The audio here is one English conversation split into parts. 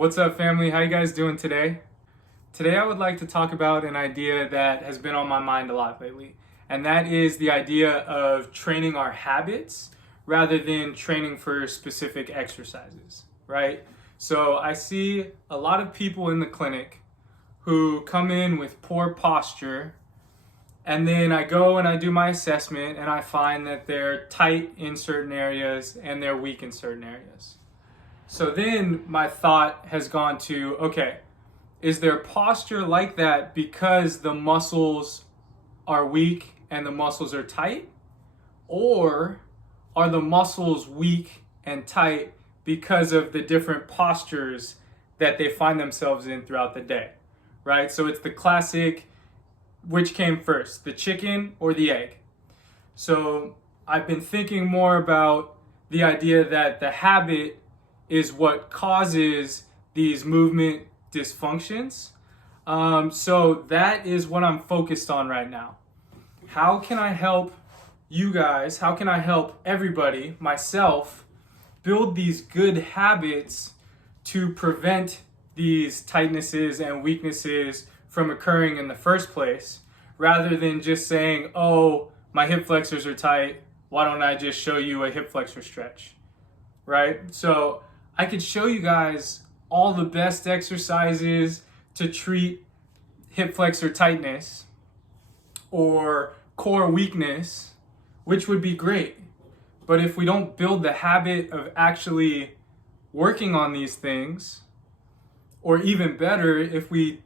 What's up, family? How you guys doing today? Today I would like to talk about an idea that has been on my mind a lot lately, and that is the idea of training our habits rather than training for specific exercises, right? So I see a lot of people in the clinic who come in with poor posture, and then I go and I do my assessment and I find that they're tight in certain areas and they're weak in certain areas. So then my thought has gone to, okay, is their posture like that because the muscles are weak and the muscles are tight? Or are the muscles weak and tight because of the different postures that they find themselves in throughout the day, right? So it's the classic, which came first, the chicken or the egg? So I've been thinking more about the idea that the habit is what causes these movement dysfunctions. So that is what I'm focused on right now. How can I help you guys? How can I help everybody, myself, build these good habits to prevent these tightnesses and weaknesses from occurring in the first place, rather than just saying, oh, my hip flexors are tight, why don't I just show you a hip flexor stretch, right? So I could show you guys all the best exercises to treat hip flexor tightness or core weakness, which would be great. But if we don't build the habit of actually working on these things, or even better, if we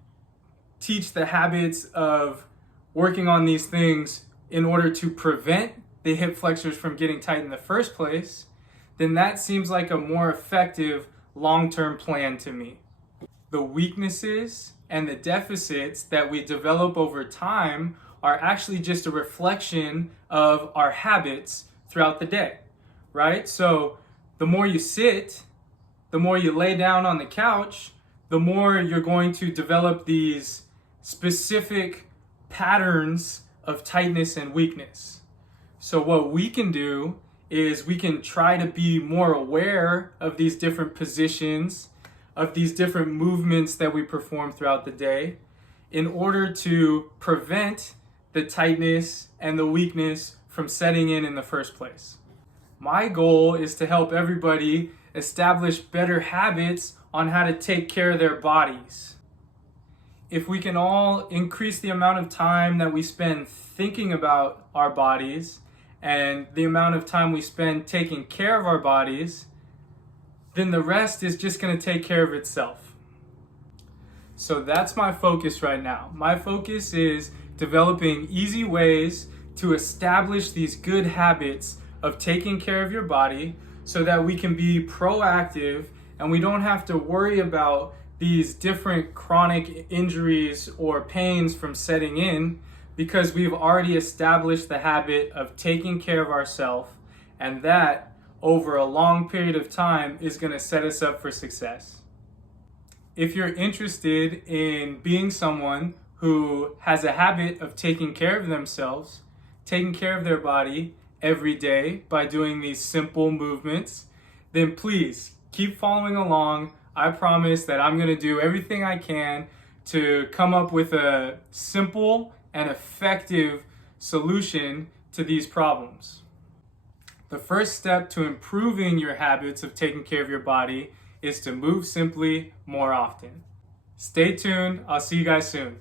teach the habits of working on these things in order to prevent the hip flexors from getting tight in the first place, then that seems like a more effective long-term plan to me. The weaknesses and the deficits that we develop over time are actually just a reflection of our habits throughout the day, right? So the more you sit, the more you lay down on the couch, the more you're going to develop these specific patterns of tightness and weakness. So what we can do is we can try to be more aware of these different positions, of these different movements that we perform throughout the day, in order to prevent the tightness and the weakness from setting in the first place. My goal is to help everybody establish better habits on how to take care of their bodies. If we can all increase the amount of time that we spend thinking about our bodies and the amount of time we spend taking care of our bodies, then the rest is just going to take care of itself. So that's my focus right now. My focus is developing easy ways to establish these good habits of taking care of your body so that we can be proactive and we don't have to worry about these different chronic injuries or pains from setting in, because we've already established the habit of taking care of ourselves, and that over a long period of time is going to set us up for success. If you're interested in being someone who has a habit of taking care of themselves, taking care of their body every day by doing these simple movements, then please keep following along. I promise that I'm going to do everything I can to come up with a simple and effective solution to these problems. The first step to improving your habits of taking care of your body is to move simply more often. Stay tuned. I'll see you guys soon.